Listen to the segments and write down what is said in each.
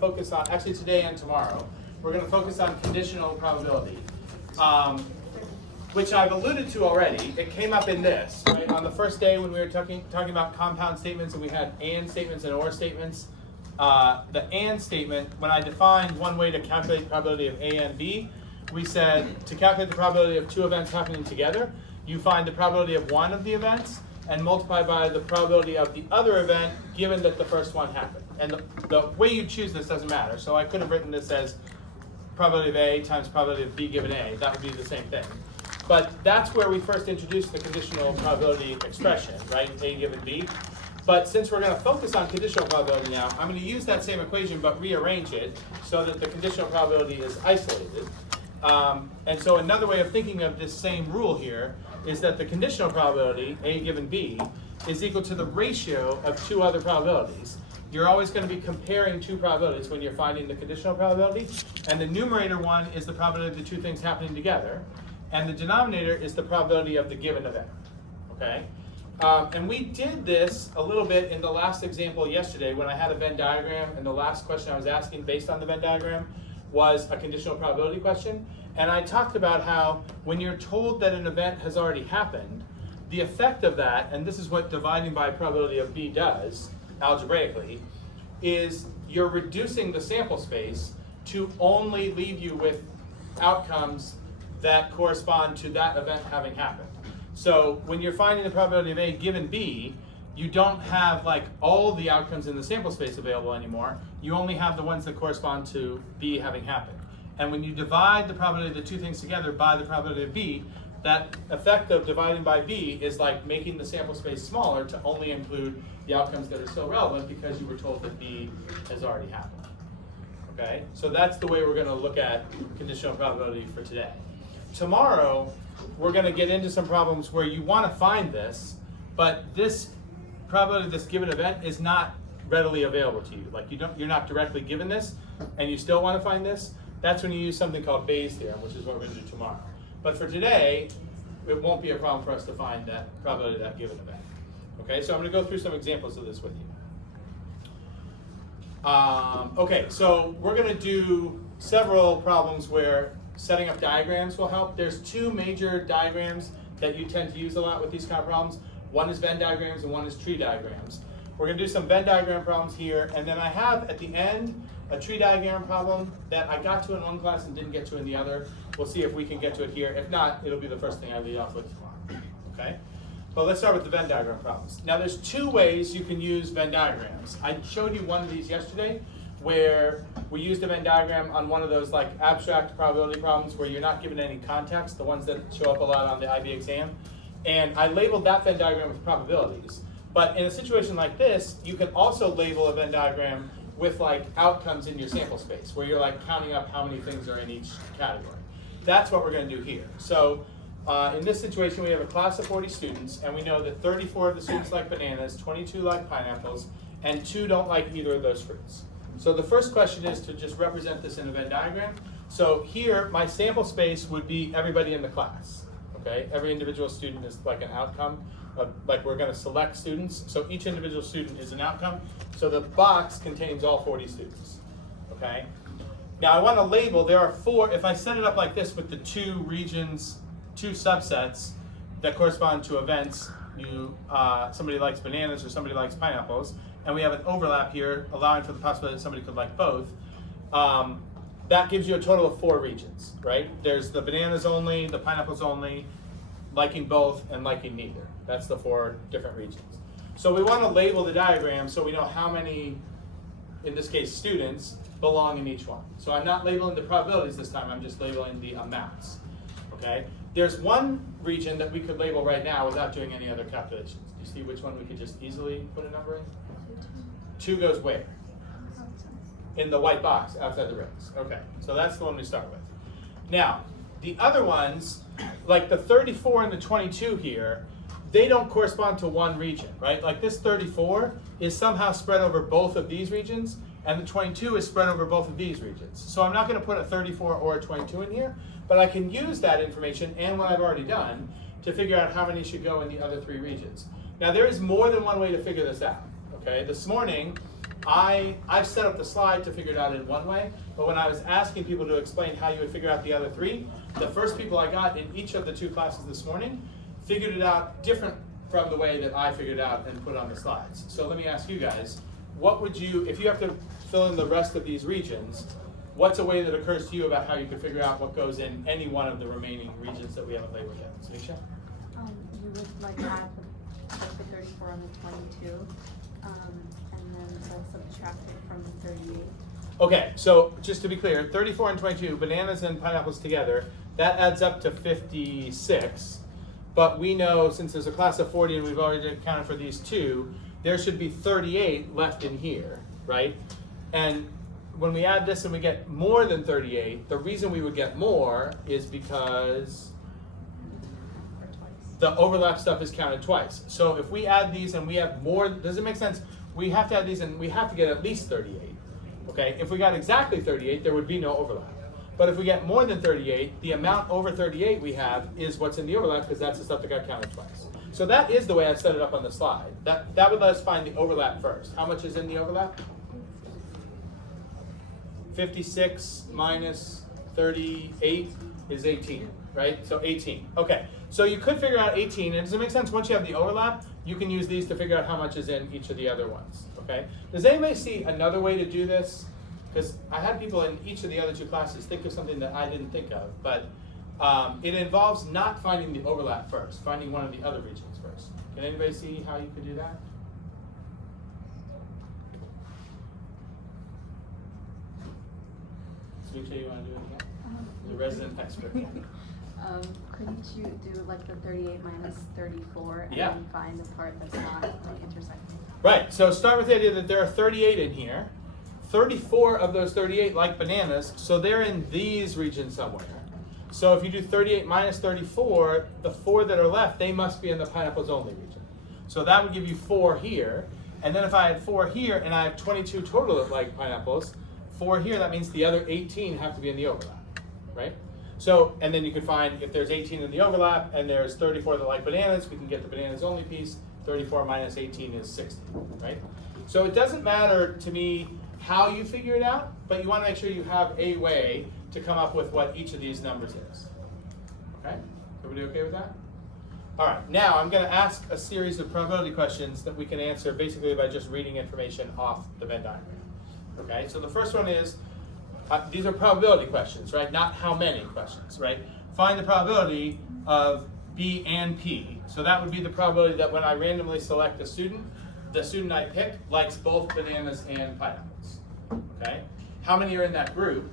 Focus on, actually today and tomorrow, we're going to focus on conditional probability, which I've alluded to already. It came up in this, right? On the first day when we were talking about compound statements and we had and statements and or statements. The and statement, when I defined one way to calculate the probability of A and B, we said to calculate the probability of two events happening together, you find the probability of one of the events and multiply by the probability of the other event given that the first one happened. And the way you choose this doesn't matter. So I could have written this as probability of A times probability of B given A. That would be the same thing. But that's where we first introduced the conditional probability expression, right? A given B. But since we're going to focus on conditional probability now, I'm going to use that same equation but rearrange it so that the conditional probability is isolated. And so another way of thinking of this same rule here is that the conditional probability, A given B, is equal to the ratio of two other probabilities. You're always going to be comparing two probabilities when you're finding the conditional probability. And the numerator one is the probability of the two things happening together. And the denominator is the probability of the given event. Okay? And we did this a little bit in the last example yesterday when I had a Venn diagram, and the last question I was asking based on the Venn diagram was a conditional probability question. And I talked about how when you're told that an event has already happened, the effect of that, and this is what dividing by probability of B does algebraically, is you're reducing the sample space to only leave you with outcomes that correspond to that event having happened. So when you're finding the probability of A given B, you don't have like all the outcomes in the sample space available anymore. You only have the ones that correspond to B having happened. And when you divide the probability of the two things together by the probability of B, that effect of dividing by B is like making the sample space smaller to only include the outcomes that are still relevant because you were told that B has already happened. Okay? So that's the way we're going to look at conditional probability for today. Tomorrow, we're going to get into some problems where you want to find this, but this probability of this given event is not readily available to you. Like you're not directly given this, and you still want to find this. That's when you use something called Bayes' theorem, which is what we're going to do tomorrow. But for today, it won't be a problem for us to find that probability of that given event. Okay, so I'm going to go through some examples of this with you. Okay, so we're going to do several problems where setting up diagrams will help. There's two major diagrams that you tend to use a lot with these kind of problems. One is Venn diagrams and one is tree diagrams. We're going to do some Venn diagram problems here, and then I have at the end a tree diagram problem that I got to in one class and didn't get to in the other. We'll see if we can get to it here. If not, it'll be the first thing I lead off with tomorrow. Okay? But let's start with the Venn diagram problems. Now there's two ways you can use Venn diagrams. I showed you one of these yesterday where we used a Venn diagram on one of those like abstract probability problems where you're not given any context, the ones that show up a lot on the IB exam. And I labeled that Venn diagram with probabilities. But in a situation like this, you can also label a Venn diagram with like outcomes in your sample space, where you're like counting up how many things are in each category. That's what we're going to do here. So in this situation, we have a class of 40 students, and we know that 34 of the students like bananas, 22 like pineapples, and 2 don't like either of those fruits. So the first question is to just represent this in a Venn diagram. So here, my sample space would be everybody in the class. Okay, every individual student is like an outcome. Like we're going to select students, so each individual student is an outcome. So the box contains all 40 students. Okay. Now I want to label. There are 4. If I set it up like this with the 2 regions, 2 subsets that correspond to events, somebody likes bananas or somebody likes pineapples, and we have an overlap here, allowing for the possibility that somebody could like both. That gives you a total of 4 regions, right? There's the bananas only, the pineapples only, liking both, and liking neither. That's the 4 different regions. So we want to label the diagram so we know how many, in this case, students belong in each one. So I'm not labeling the probabilities this time, I'm just labeling the amounts. Okay? There's one region that we could label right now without doing any other calculations. Do you see which one we could just easily put a number in? 2 goes where? In the white box outside the rings. Okay, so that's the one we start with. Now, the other ones, like the 34 and the 22 here, they don't correspond to one region, right? Like this 34 is somehow spread over both of these regions, and the 22 is spread over both of these regions. So I'm not going to put a 34 or a 22 in here, but I can use that information and what I've already done to figure out how many should go in the other 3 regions. Now there is more than one way to figure this out. Okay, this morning I've set up the slide to figure it out in one way, but when I was asking people to explain how you would figure out the other three, the first people I got in each of the 2 classes this morning figured it out different from the way that I figured out and put on the slides. So let me ask you guys, what would you, if you have to fill in the rest of these regions, what's a way that occurs to you about how you could figure out what goes in any one of the remaining regions that we haven't labeled yet? Sanisha? You would like add the 34 and the 22, and then subtract it from the 38. Okay, so just to be clear, 34 and 22, bananas and pineapples together, that adds up to 56. But we know, since there's a class of 40 and we've already accounted for these 2, there should be 38 left in here, right? And when we add this and we get more than 38, the reason we would get more is because the overlap stuff is counted twice. So if we add these and we have more, does it make sense? We have to add these and we have to get at least 38. Okay, if we got exactly 38, there would be no overlap. But if we get more than 38, the amount over 38 we have is what's in the overlap because that's the stuff that got counted twice. So that is the way I've set it up on the slide. That would let us find the overlap first. How much is in the overlap? 56 minus 38 is 18, right? So 18. Okay, so you could figure out 18, and does it make sense? Once you have the overlap, you can use these to figure out how much is in each of the other ones, okay? Does anybody see another way to do this? Because I had people in each of the other 2 classes think of something that I didn't think of, but it involves not finding the overlap first, finding one of the other regions first. Can anybody see how you could do that? Sucha, you want to do it again? The resident expert. Couldn't you do like the 38 minus 34 and Yeah. then find the part that's not like intersecting? Right, so start with the idea that there are 38 in here. 34 of those 38 like bananas, so they're in these regions somewhere. So if you do 38 minus 34, the 4 that are left, they must be in the pineapples only region. So that would give you 4 here. And then if I had 4 here and I have 22 total that like pineapples, 4 here, that means the other 18 have to be in the overlap, right? So, and then you can find if there's 18 in the overlap and there's 34 that like bananas, we can get the bananas only piece. 34 minus 18 is 60, right? So it doesn't matter to me how you figure it out, but you want to make sure you have a way to come up with what each of these numbers is. Okay? Everybody okay with that? All right, now I'm going to ask a series of probability questions that we can answer basically by just reading information off the Venn diagram. Okay, so the first one is, these are probability questions, right? Not how many questions, right? Find the probability of B and P. So that would be the probability that when I randomly select a student, the student I pick likes both bananas and pineapples. Okay? How many are in that group?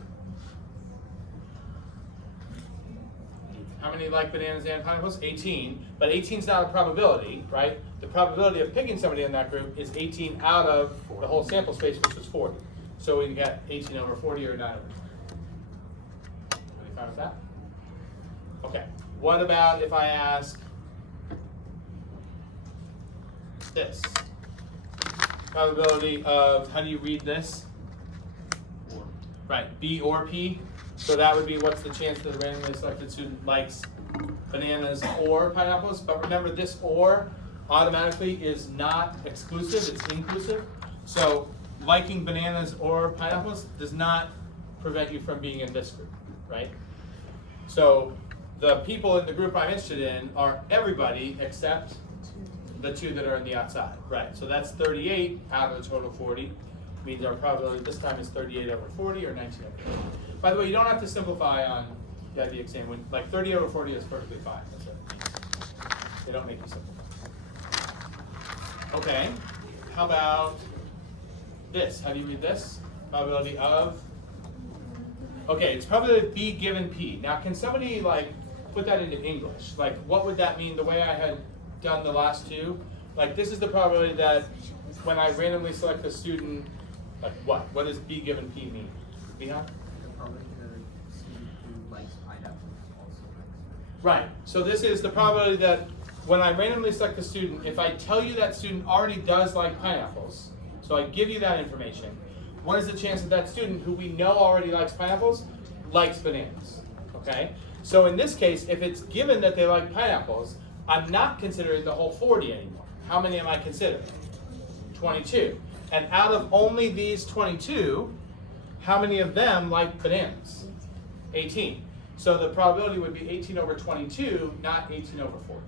How many like bananas and pineapples? 18. But 18 is not a probability, right? The probability of picking somebody in that group is 18 out of the whole sample space, which is 40. So we can get 18 over 40 or 9 over 40. Any fine with that? Okay. What about if I ask this? Probability of, how do you read this? Right, B or P. So that would be what's the chance that a randomly selected student likes bananas or pineapples. But remember, this or automatically is not exclusive, it's inclusive. So liking bananas or pineapples does not prevent you from being in this group, right? So the people in the group I'm interested in are everybody except the 2 that are on the outside, right? So that's 38 out of the total 40. Means our probability this time is 38 over 40 or 19 over 40. By the way, you don't have to simplify on the IB exam. When, like 30 over 40 is perfectly fine. That's it. They don't make you simplify. Okay, how about this? How do you read this? Probability of, okay, it's probability of B given P. Now can somebody like put that into English? Like what would that mean the way I had done the last 2? Like this is the probability that when I randomly select a student, like what? What does B given P mean? Behan? Right, so this is the probability that when I randomly select a student, if I tell you that student already does like pineapples, so I give you that information, what is the chance that that student who we know already likes pineapples, likes bananas, okay? So in this case, if it's given that they like pineapples, I'm not considering the whole 40 anymore. How many am I considering? 22. And out of only these 22, how many of them like bananas? 18. So the probability would be 18 over 22, not 18 over 40.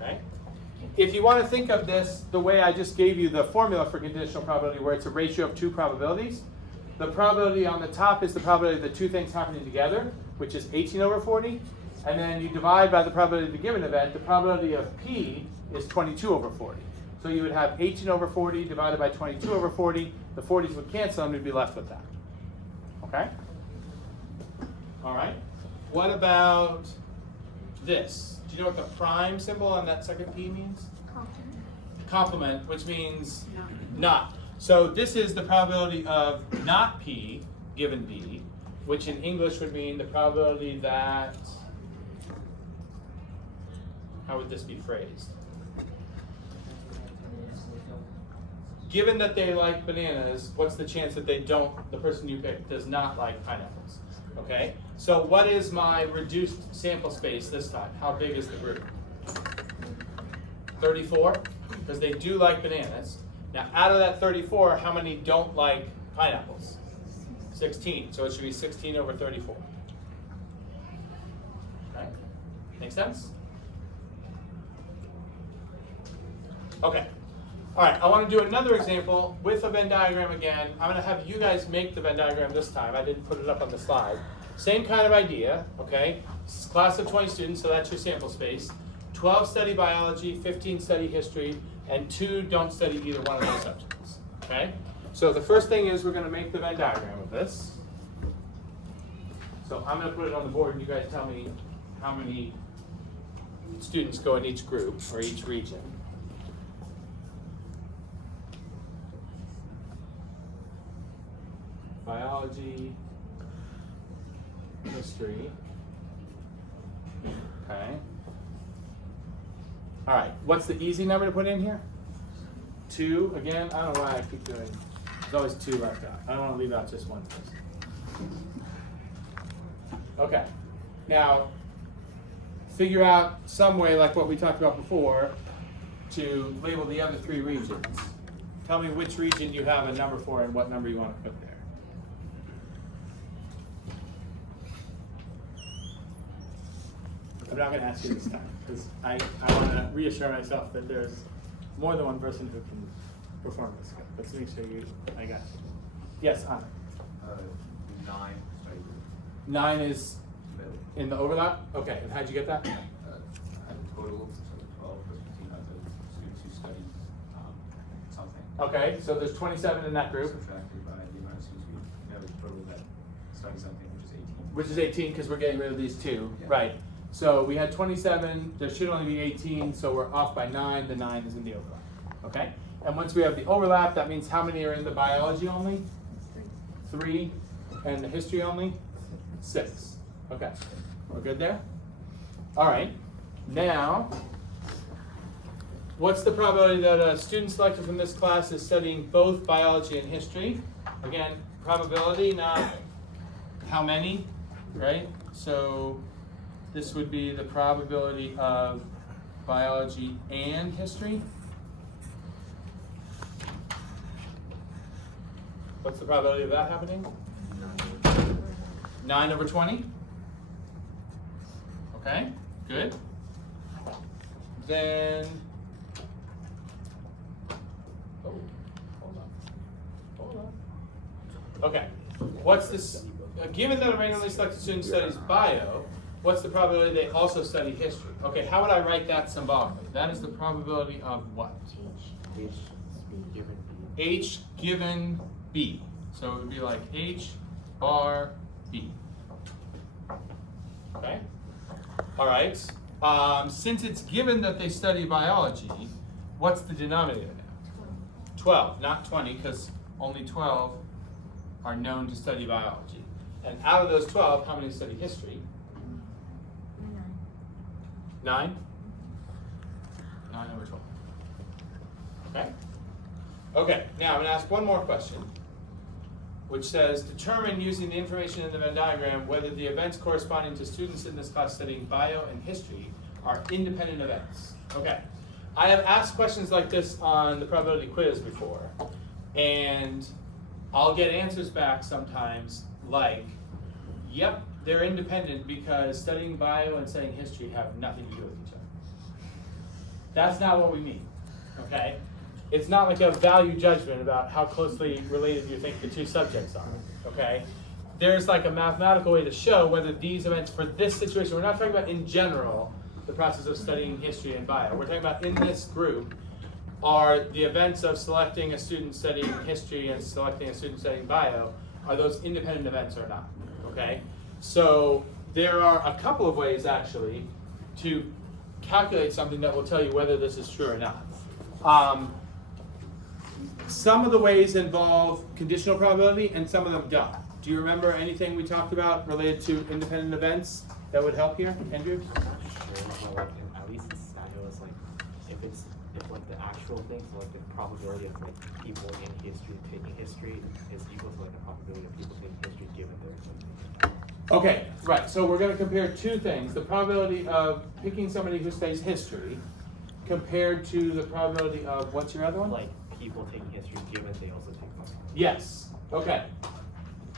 Okay? If you want to think of this the way I just gave you the formula for conditional probability, where it's a ratio of two probabilities, the probability on the top is the probability of the two things happening together, which is 18 over 40. And then you divide by the probability of the given event. The probability of P is 22 over 40. So you would have 18 over 40 divided by 22 over 40. The 40s would cancel and we'd be left with that. Okay? All right. What about this? Do you know what the prime symbol on that second P means? Complement, which means not. So this is the probability of not P given B, which in English would mean the probability that, how would this be phrased? Given that they like bananas, what's the chance that they don't, the person you pick does not like pineapples? Okay, so what is my reduced sample space this time? How big is the group? 34, because they do like bananas. Now out of that 34, how many don't like pineapples? 16, so it should be 16 over 34. Okay, make sense? Okay. All right, I want to do another example with a Venn diagram again. I'm going to have you guys make the Venn diagram this time. I didn't put it up on the slide. Same kind of idea, okay? Class of 20 students, so that's your sample space. 12 study biology, 15 study history, and 2 don't study either one of those subjects, okay? So the first thing is we're going to make the Venn diagram of this. So I'm going to put it on the board and you guys tell me how many students go in each group or each region. Biology, history, okay. All right, what's the easy number to put in here? 2, again, I don't know why I keep doing, there's always 2 left out. I don't want to leave out just one person. Okay, now, figure out some way, like what we talked about before, to label the other 3 regions. Tell me which region you have a number for and what number you want to put there. I'm not going to ask you this time, because I want to reassure myself that there's more than one person who can perform this. Let's make sure I got you. Yes, Anna. 9 study group. 9 is Middle. in the overlap? Okay, and how'd you get that? I have a total, so 12 plus 15 other students who study something. Okay, so there's 27 in that group. Subtracted by the amount of students we have a total that study something, which is 18. Which is 18 because we're getting rid of these 2, Yeah. right? So we had 27, there should only be 18, so we're off by 9, the 9 is in the overlap, okay? And once we have the overlap, that means how many are in the biology only? 3, and the history only? 6, okay. We're good there? All right, now, what's the probability that a student selected from this class is studying both biology and history? Again, probability, not how many, right? So this would be the probability of biology and history. What's the probability of that happening? 9 over 20. Okay, good. Then, oh, hold on. Okay, what's this? Given that a randomly selected student studies bio, what's the probability they also study history? Okay, how would I write that symbolically? That is the probability of what? H given B. So it would be like H bar B. Okay? All right. Since it's given that they study biology, what's the denominator now? 12, not 20, because only 12 are known to study biology. And out of those 12, how many study history? 9? 9 over 12. Okay? Okay, now I'm going to ask one more question, which says, determine using the information in the Venn diagram whether the events corresponding to students in this class studying bio and history are independent events. Okay, I have asked questions like this on the probability quiz before, And I'll get answers back sometimes like, yep, they're independent because studying bio and studying history have nothing to do with each other. That's not what we mean, okay? It's not like a value judgment about how closely related you think the two subjects are, okay? There's like a mathematical way to show whether these events for this situation, we're not talking about in general the process of studying history and bio. We're talking about in this group are the events of selecting a student studying history and selecting a student studying bio, are those independent events or not, okay? So there are a couple of ways actually to calculate something that will tell you whether this is true or not. Some of the ways involve conditional probability and some of them don't. Do you remember anything we talked about related to independent events that would help here, Andrew? I'm not sure, but like at least in scenario is like if like the actual thing, so like the probability of like people in history taking history is equal to like the probability of people taking history given their something. Okay, right. So we're going to compare two things: the probability of picking somebody who studies history compared to the probability of what's your other one? Like people taking history given they also take money. Yes. Okay.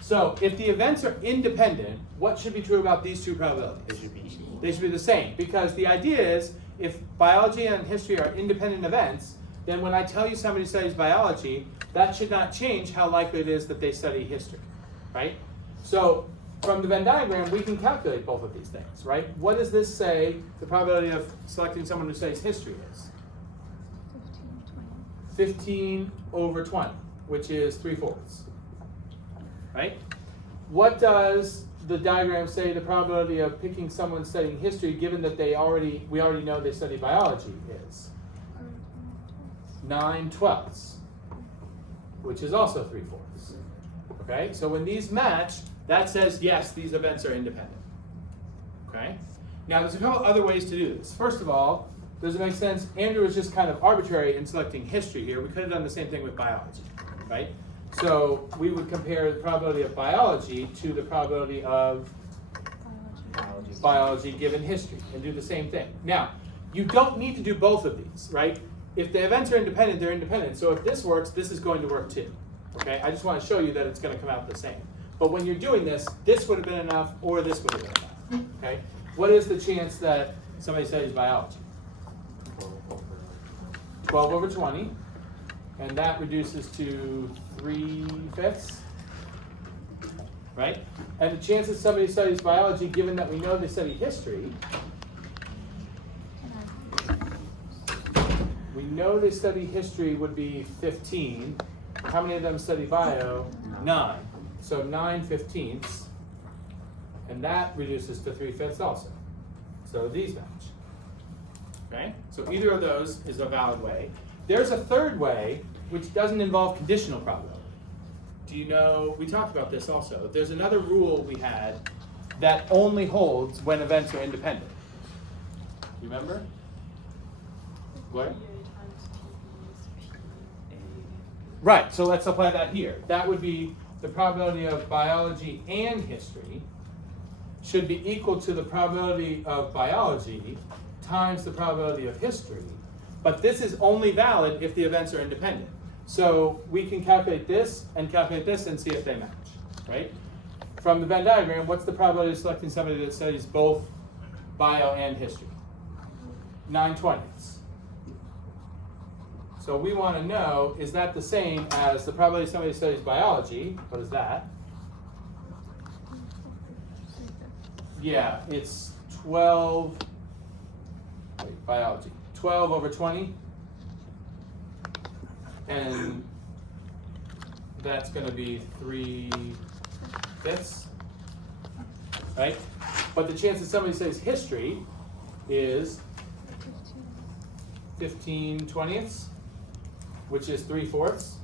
So if the events are independent, what should be true about these two probabilities? They should be equal. They should be the same, because the idea is if biology and history are independent events, then when I tell you somebody studies biology, that should not change how likely it is that they study history, right? So from the Venn diagram, we can calculate both of these things, right? What does this say the probability of selecting someone who studies history is? 15 over 20, which is 3/4, right? What does the diagram say the probability of picking someone studying history, given that we already know they study biology, is? 9/12, which is also 3/4. Okay, so when these match, that says yes, these events are independent. Okay, now there's a couple other ways to do this. First of all, does it make sense? Andrew was just kind of arbitrary in selecting history here. We could have done the same thing with biology, right? So we would compare the probability of biology to the probability of biology given history and do the same thing. Now, you don't need to do both of these, right? If the events are independent, they're independent. So if this works, this is going to work too. Okay, I just want to show you that it's going to come out the same. But when you're doing this, this would have been enough or this would have been enough. Okay, what is the chance that somebody studies biology? 12 over 20. And that reduces to 3/5, right? And the chances somebody studies biology, given that we know they study history, we know they study history would be 15. How many of them study bio? 9. So 9/15, and that reduces to 3/5 also. So these match. Okay? So either of those is a valid way. There's a third way, which doesn't involve conditional probability. Do you know, we talked about this also. There's another rule we had that only holds when events are independent. You remember? What? Right, so let's apply that here. That would be the probability of biology and history should be equal to the probability of biology times the probability of history. But this is only valid if the events are independent. So we can calculate this and see if they match, right? From the Venn diagram, what's the probability of selecting somebody that studies both bio and history? 9/20. So we want to know, is that the same as the probability somebody studies biology? What is that? Yeah, it's 12, biology. 12 over 20. And that's going to be 3/5, right? But the chance that somebody studies history is 15/20, which is 3/4.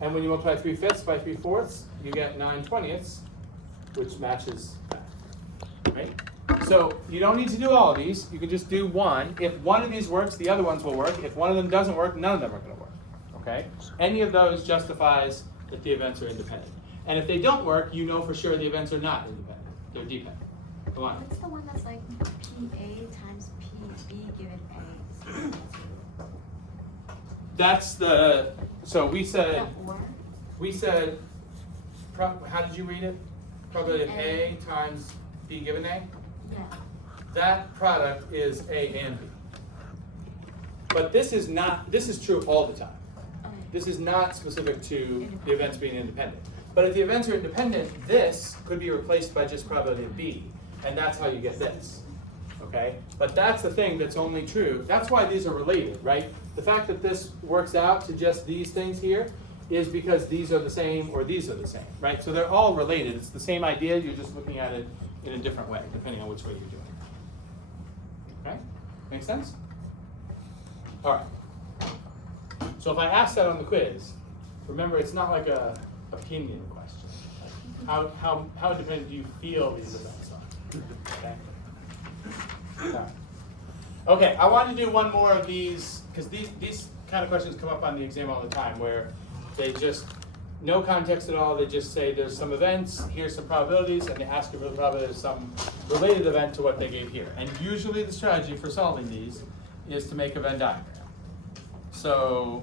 And when you multiply 3/5 by 3/4, you get 9/20, which matches that, right? So you don't need to do all of these. You can just do one. If one of these works, the other ones will work. If one of them doesn't work, none of them are going to work, okay? Any of those justifies that the events are independent. And if they don't work, you know for sure the events are not independent. They're dependent. Come on. What's the one that's like PA times PB given A? That's the So we said, Or? how did you read it? Probability of A times B given A? Yeah. That product is A and B. But this is true all the time. Okay. This is not specific to the events being independent. But if the events are independent, this could be replaced by just probability of B, and that's how you get this, okay? But that's the thing that's only true. That's why these are related, right? The fact that this works out to just these things here is because these are the same or these are the same, right? So they're all related. It's the same idea, you're just looking at it in a different way, depending on which way you're doing it. Okay? Make sense? All right. So if I ask that on the quiz, remember it's not like a opinion question. Like how dependent do you feel these events are? Okay. All right. Okay, I want to do one more of these because these kind of questions come up on the exam all the time where they just no context at all. They just say there's some events, here's some probabilities, and they ask you for the probability of some related event to what they gave here. And usually the strategy for solving these is to make a Venn diagram. So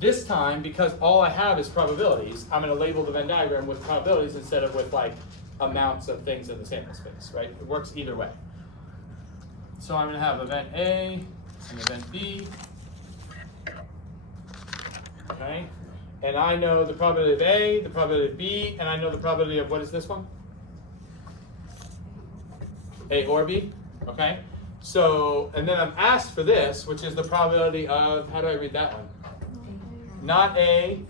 this time, because all I have is probabilities, I'm going to label the Venn diagram with probabilities instead of with like amounts of things in the sample space, right? It works either way. So I'm going to have event A and event B. Okay? And I know the probability of A, the probability of B, and I know the probability of what is this one? A or B, okay? So, and then I'm asked for this, which is the probability of, how do I read that one? Not A,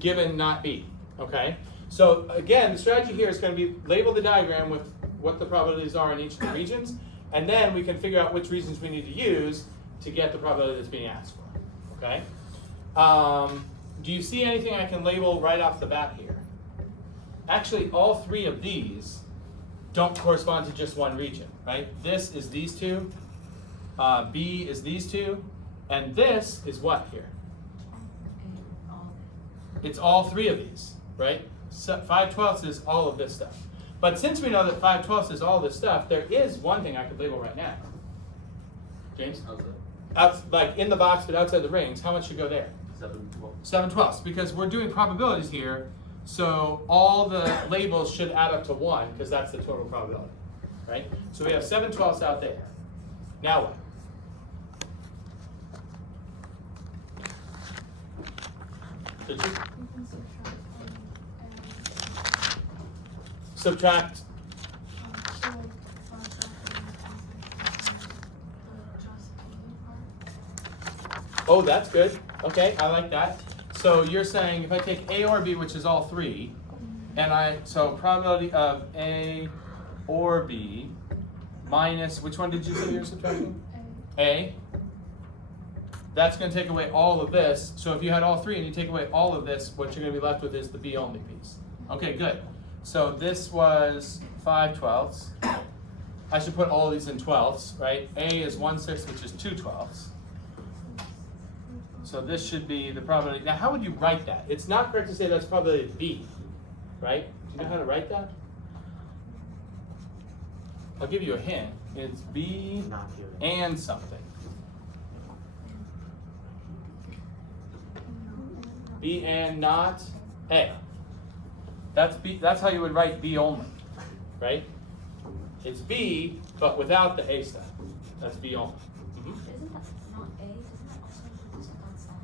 given not B, okay? So again, the strategy here is going to be label the diagram with what the probabilities are in each of the regions, and then we can figure out which regions we need to use to get the probability that's being asked for, okay? Do you see anything I can label right off the bat here? Actually, all three of these don't correspond to just one region, right? This is these two, B is these two, and this is what here? It's all three of these, right? So 5/12 is all of this stuff. But since we know that 5/12 is all this stuff, there is one thing I could label right now. James? Like in the box but outside the rings, how much should go there? 7/12, because we're doing probabilities here, so all the labels should add up to 1, because that's the total probability, right? So we have 7/12 out there. Now what? Did you subtract? Oh, that's good. Okay, I like that. So you're saying if I take A or B, which is all three, and so probability of A or B minus, which one did you say you're subtracting? A. That's going to take away all of this. So if you had all three and you take away all of this, what you're going to be left with is the B only piece. Okay, good. So this was 5/12. I should put all of these in 12ths, right? A is 1/6, which is 2/12. So this should be the probability. Now, how would you write that? It's not correct to say that's probability B, right? Do you know how to write that? I'll give you a hint. It's B Not given. and something. B and not A. That's B. That's how you would write B only, right? It's B, but without the A stuff. That's B only. Mhm. Isn't that not A? Doesn't that also include this outside?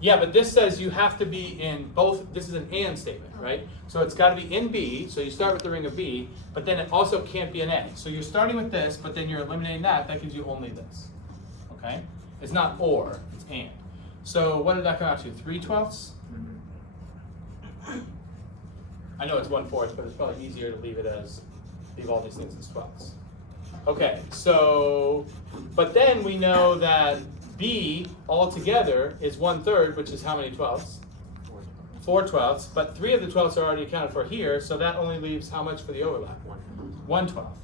Yeah, but this says you have to be in both. This is an and statement, right? So it's got to be in B. So you start with the ring of B, but then it also can't be an A. So you're starting with this, but then you're eliminating that. That gives you only this. Okay? It's not or. It's and. So what did that come out to? 3/12? I know it's 1/4, but it's probably easier to leave all these things as 12ths. Okay, so, but then we know that B altogether is 1/3, which is how many 12ths? 4/12, but 3 of the 12ths are already accounted for here, so that only leaves how much for the overlap? 1/12.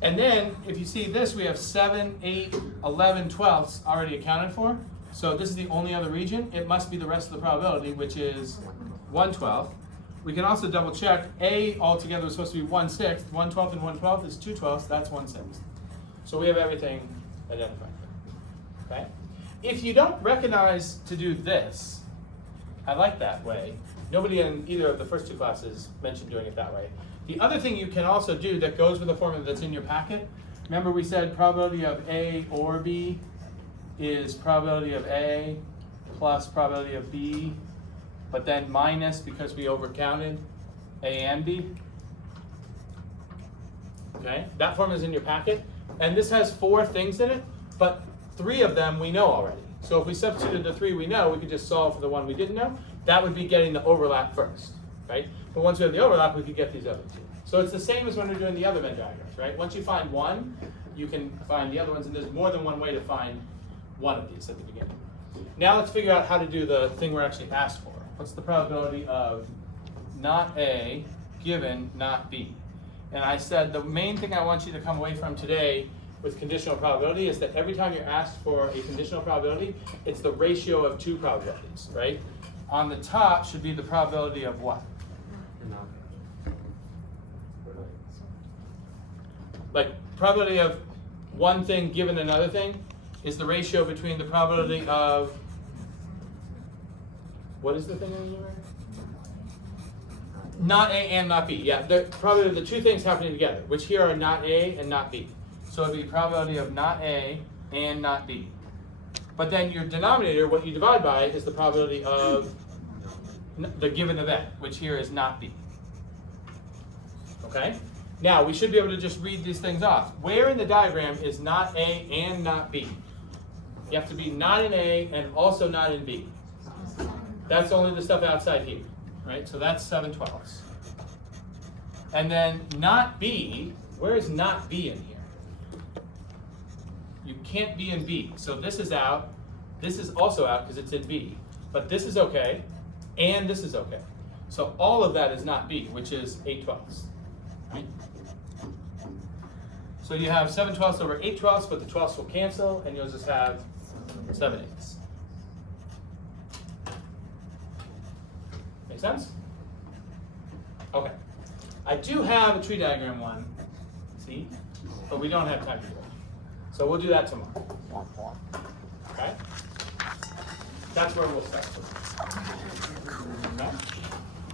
And then, if you see this, we have 7, 8, 11 12ths already accounted for. So this is the only other region. It must be the rest of the probability, which is 1/12. We can also double check. A altogether is supposed to be 1/6. 1/12 and 1/12 is 2/12. That's 1/6. So we have everything identified. Okay. if you don't recognize to do this, I like that way. Nobody in either of the first two classes mentioned doing it that way. The other thing you can also do that goes with the formula that's in your packet, remember we said probability of A or B is probability of A plus probability of B, but then minus, because we overcounted, A and B. Okay, that formula is in your packet, and this has 4 things in it, but 3 of them we know already. So if we substituted the 3 we know, we could just solve for the one we didn't know. That would be getting the overlap first, right? But once we have the overlap, we could get these other 2. So it's the same as when we're doing the other Venn diagrams, right? Once you find one, you can find the other ones, and there's more than one way to find one of these at the beginning. Now let's figure out how to do the thing we're actually asked for. What's the probability of not A given not B? And I said the main thing I want you to come away from today with conditional probability is that every time you're asked for a conditional probability, it's the ratio of 2 probabilities, right? On the top should be the probability of what? No. Like probability of one thing given another thing is the ratio between the probability of, what is the thing in the numerator? Not A and not B. Yeah, the probability of the 2 things happening together, which here are not A and not B. So it'd be probability of not A and not B. But then your denominator, what you divide by, is the probability of the given event, which here is not B. Okay? Now, we should be able to just read these things off. Where in the diagram is not A and not B? You have to be not in A and also not in B. That's only the stuff outside here, right? So that's 7/12. And then not B, where is not B in here? You can't be in B. So this is out. This is also out because it's in B. But this is okay, and this is okay. So all of that is not B, which is 8/12. Right? So you have 7/12 over 8/12, but the 12ths will cancel, and you'll just have 7/8. Make sense? Okay. I do have a tree diagram one, see? But we don't have time to do it. So we'll do that tomorrow. Okay? That's where we'll start. Okay?